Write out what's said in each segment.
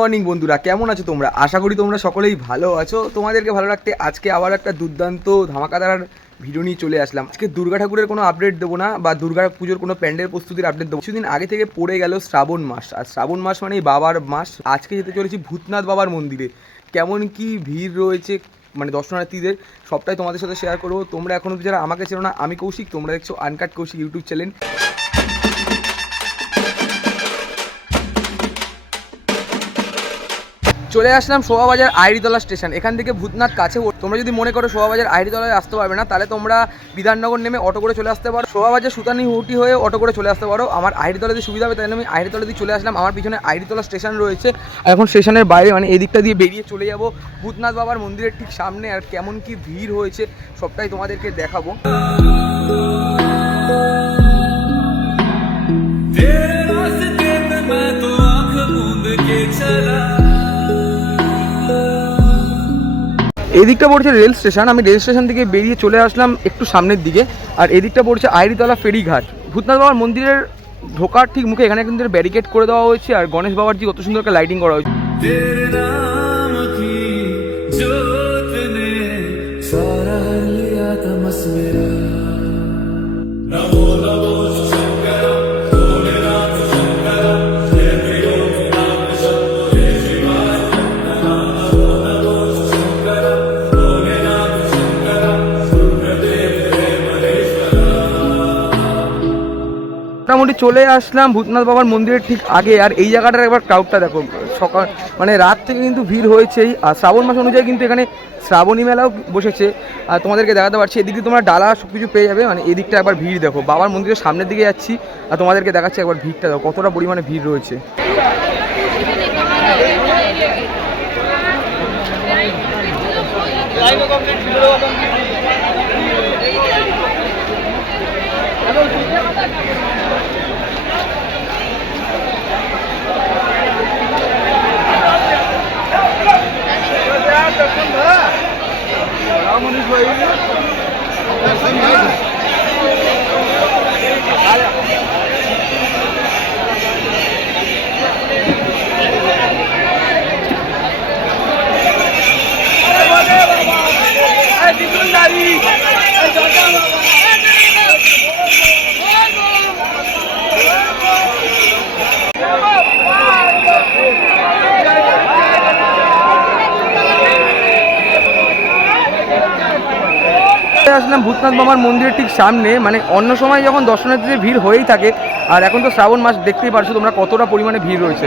Morning বন্ধুরা, কেমন আছো তোমরা? আশা করি তোমরা সকলেই ভালো আছো। তোমাদেরকে ভালো রাখতে আজকে আবার একটা দুর্দান্ত ধামাকাদার ভিডিও নিয়ে চলে আসলাম। আজকে দুর্গা ঠাকুরের কোনো আপডেট দেবো না, বা দুর্গা পুজোর কোনো প্যান্ডেল প্রস্তুতির আপডেট দেবো কিছুদিন আগে থেকে পড়ে গেল শ্রাবণ মাস, আর শ্রাবণ মাস মানেই বাবার মাস। আজকে যেতে চলেছি ভূতনাথ বাবার মন্দিরে। কেমন কি ভিড় রয়েছে মানে দর্শনার্থীদের, সবটাই তোমাদের সাথে শেয়ার করব। তোমরা এখনও যারা আমাকে চেনো না, আমি কৌশিক, তোমরা দেখছ আনকাট কৌশিক ইউটিউব চ্যানেল চলে আসলাম শোভাবাজার আইরিতলা স্টেশন এখান থেকে ভূতনাথ কাছে তোমরা যদি মনে করো শোভাবাজার আইরিতলায় আসতে পারবে না তাহলে তোমরা বিধাননগর নেমে অটো করে চলে আসতে পারো শোভাবাজার সুতানি হুটি হয়ে অটো করে চলে আসতে পারো আমার আইরিতলা দিয়ে সুবিধা হবে তাই জন্য আমি আইরিতলা দিয়ে চলে আসলাম আমার পিছনে আইরিতলা স্টেশন রয়েছে আর এখন স্টেশনের বাইরে মানে এই দিকটা দিয়ে বেরিয়ে চলে যাব ভূতনাথ বাবার মন্দিরের ঠিক সামনে আর কেমন কি ভিড় হয়েছে সবটাই তোমাদেরকে দেখাবো तेरे रास्ते पे मैं तो आंख मूंद के चला এই দিকটা পড়ছে রেল স্টেশন, আমি রেল স্টেশন থেকে বেরিয়ে চলে আসলাম একটু সামনের দিকে, আর এদিকটা পড়ছে আইরিতলা ফেরিঘাট। ভূতনাথ বাবার মন্দিরের ঢোকার ঠিক মুখে এখানে কিন্তু ব্যারিকেড করে দেওয়া হয়েছে, আর গণেশ বাবার যে কত সুন্দর একটা লাইটিং করা হয়েছে। চলে আসলাম ভূতনাথ বাবার মন্দিরের ঠিক আগে। আর এই জায়গাটার একবার ক্রাউডটা দেখো, সকাল মানে রাত থেকে কিন্তু ভিড় হয়েছেই। আর শ্রাবণ মাস অনুযায়ী কিন্তু এখানে শ্রাবণী মেলাও বসেছে। আর তোমাদেরকে দেখাতে পারছি, এদিকে তোমরা ডালা সব কিছু পেয়ে যাবে। মানে এদিকটা একবার ভিড় দেখো। বাবার মন্দিরের সামনের দিকে যাচ্ছি, আর তোমাদেরকে দেখাচ্ছি একবার ভিড়টা দেখো, কতটা পরিমাণে ভিড় রয়েছে। চলে ভূতনাথ বাবার মন্দিরের ঠিক সামনে মানে অন্য সময় যখন দর্শনার্থীদের ভিড় হয়েই থাকে, আর এখন তো শ্রাবণ মাস, দেখতেই পারছ তোমরা কতটা পরিমাণে ভিড় রয়েছে।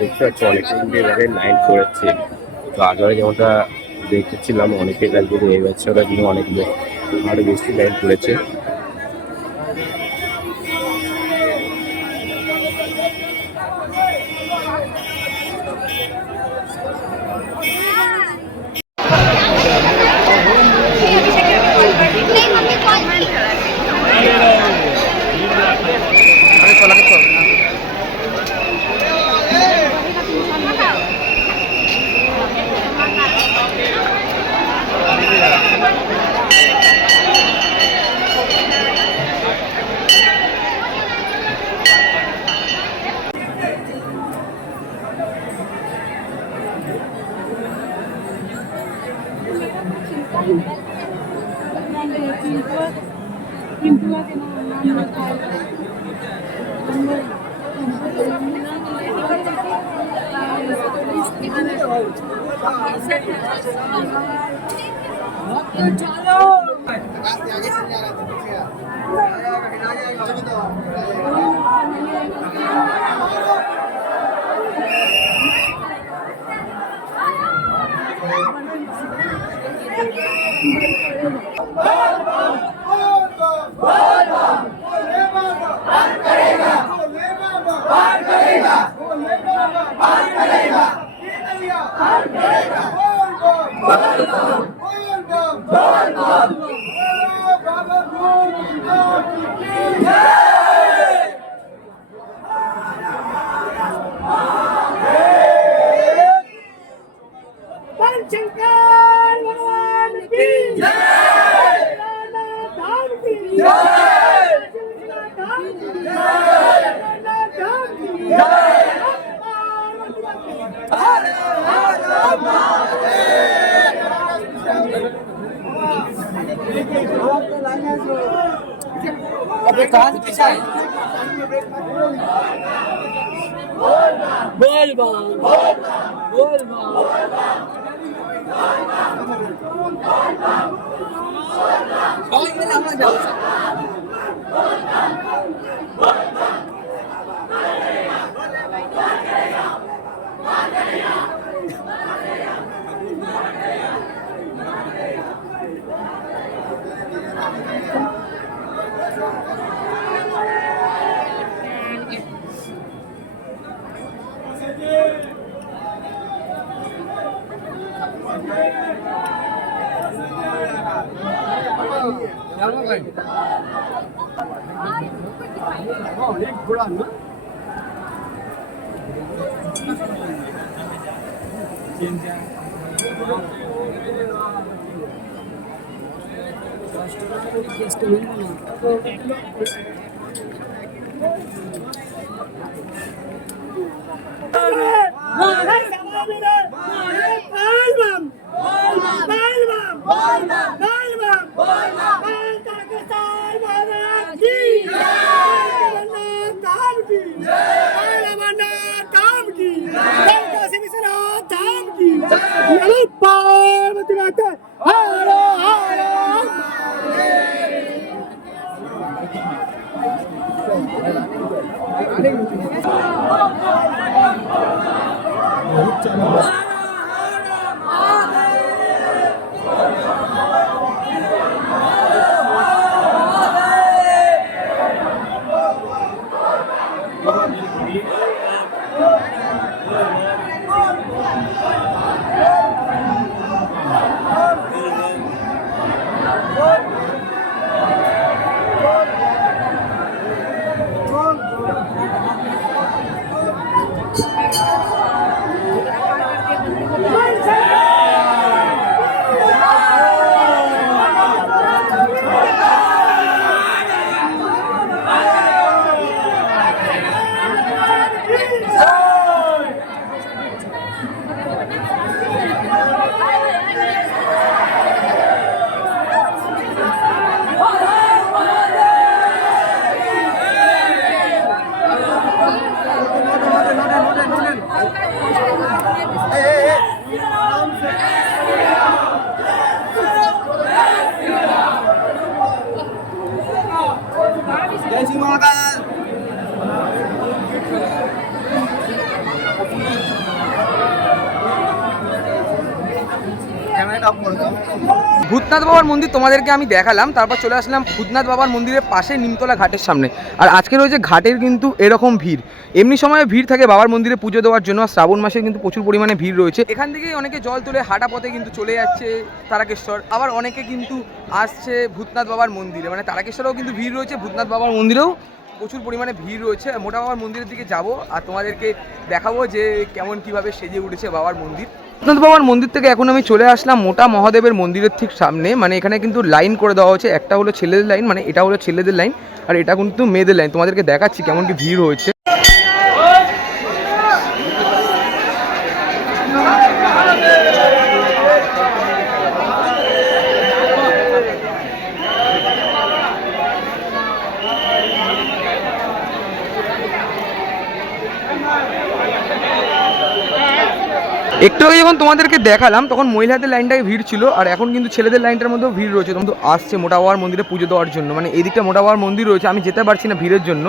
দেখতে পাচ্ছি লাইন পড়েছে যেমনটা দেখেছিলাম অনেকে লাইন করে এই বছর কিন্তু অনেক লোক আরও বেশি লাইন করেছে 아, 네, 또 저요. शंकर भगवान की जय धाम সবাই মিলে আমরা যাব Yeah. অনেক ঘোড়া না Amen. बहुत ভূতনাথ বাবার মন্দির তোমাদেরকে আমি দেখালাম, তারপর চলে আসলাম ভূতনাথ বাবার মন্দিরের পাশে নিমতলা ঘাটের সামনে। আর আজকে রয়েছে ঘাটের কিন্তু এরকম ভিড়। এমনি সময়ে ভিড় থাকে বাবার মন্দিরে পুজো দেওয়ার জন্য শ্রাবণ মাসে কিন্তু প্রচুর পরিমাণে ভিড় রয়েছে। এখান থেকেই অনেকে জল তুলে হাঁটা পথে কিন্তু চলে যাচ্ছে তারাকেশ্বর। আবার অনেকে কিন্তু আসছে ভূতনাথ বাবার মন্দিরে। মানে তারাকেশ্বরেও কিন্তু ভিড় রয়েছে, ভূতনাথ বাবার মন্দিরেও প্রচুর পরিমাণে ভিড় রয়েছে। মোটা বাবার মন্দিরের দিকে যাব, আর তোমাদেরকে দেখাবো যে কেমন কীভাবে সেজে উঠেছে বাবার মন্দির। ভূতনাথ বাবার মন্দির থেকে এখন আমি চলে আসলাম মোটা মহাদেবের মন্দিরের ঠিক সামনে। মানে এখানে কিন্তু লাইন করে দেওয়া হয়েছে। একটা হলো ছেলেদের লাইন মানে এটা হলো ছেলেদের লাইন, আর এটা কিন্তু মেয়েদের লাইন। তোমাদেরকে দেখাচ্ছি কেমন কি ভিড় হয়েছে। একটু আগে যখন তোমাদেরকে দেখালাম, তখন মহিলাদের লাইনটায় ভিড় ছিল, আর এখন কিন্তু ছেলেদের লাইনটার মধ্যেও ভিড় রয়েছে। তখন তো আসছে মোটা হওয়ার মন্দিরে পুজো দেওয়ার জন্য। মানে এদিকটা মোটা হওয়ার মন্দির রয়েছে, আমি যেতে পারছি না ভিড়ের জন্য।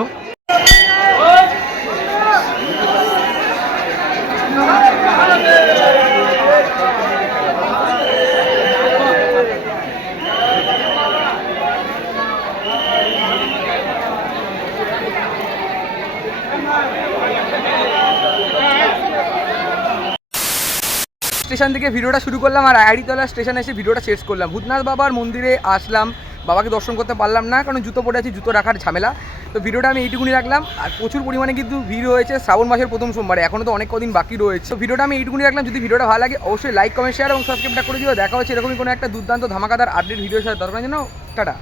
স্টেশন থেকে ভিডিওটা শুরু করলাম আর আইডিতলা স্টেশনে এসে ভিডিওটা শেষ করলাম। ভূতনাথ বাবার মন্দিরে আসলাম, বাবাকে দর্শন করতে পারলাম না, কারণ জুতো পরে আছি, জুতো রাখার ঝামেলা। তো ভিডিওটা আমি এইটুকুনি রাখলাম, আর প্রচুর পরিমাণে কিন্তু ভিড় হয়েছে শ্রাবণ মাসের প্রথম সোমবারে এখনও তো অনেক কদিন বাকি রয়েছে। তো ভিডিওটা আমি এইটুকুনি রাখলাম, যদি ভিডিওটা ভালো লাগে অবশ্যই লাইক কমেন্ট শেয়ার এবং সাবস্ক্রাইবটা করে দিও। দেখা হচ্ছে এরকমই কোনো একটা দুর্দান্ত ধামাকাদার আপডেট ভিডিও সাথে। দরকার জন্য টাটা।